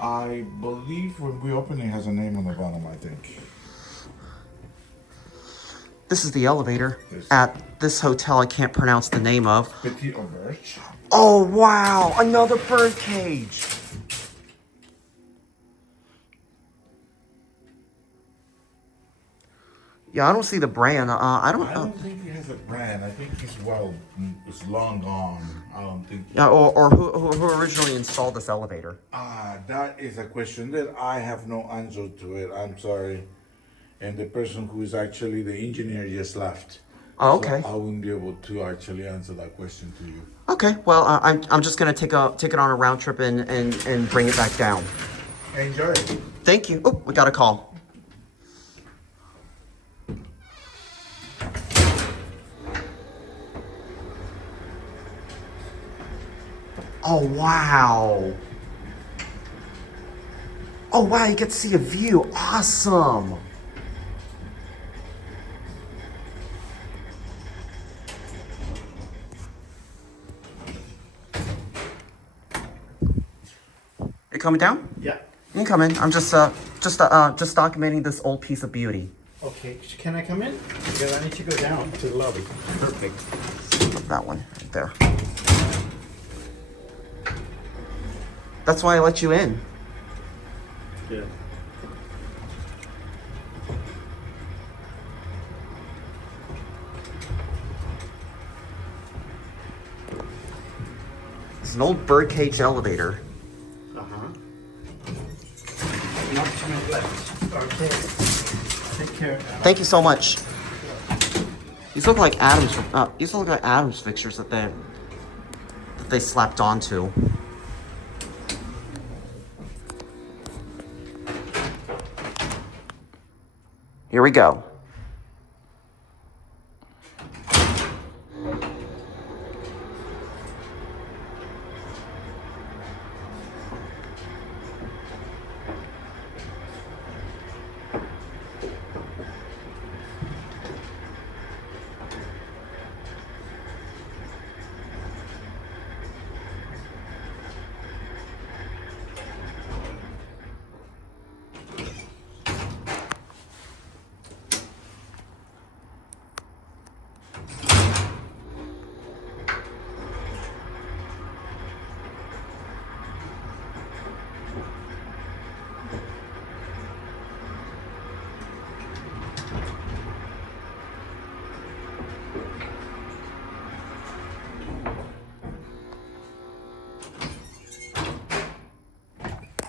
I believe when we open it has a name on the bottom, I think. This is the elevator at this hotel I can't pronounce the name of. Petite Auberge. Oh, wow. Another birdcage. Yeah, I don't see the brand. I don't think it has a brand. I think it's long gone. I don't think. Yeah, or who originally installed this elevator? That is a question that I have no answer to it. I'm sorry. And the person who is actually the engineer just left. Oh, okay. So I wouldn't be able to actually answer that question to you. Okay, well, I'm just gonna take it on a round trip and bring it back down. Enjoy it. Thank you. Oh, we got a call. Oh, wow. Oh, wow, you get to see a view. Awesome. You coming down? Yeah. You can come in. I'm just documenting this old piece of beauty. Okay, can I come in? Because I need to go down to the lobby. Perfect. That one right there. That's why I let you in. Yeah. It's an old birdcage elevator. Uh-huh. Not too many left. Okay. Take care. Thank you so much. These look like Adams fixtures that they slapped onto. Here we go.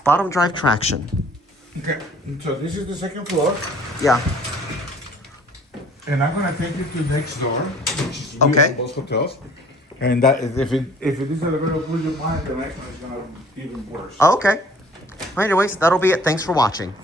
Bottom drive traction. Okay, so this is the second floor. Yeah. And I'm gonna take you to next door, which is Okay. both hotels. And that is, if it is elevator blows your mind, the next one is gonna be even worse. Okay. Anyways, that'll be it. Thanks for watching.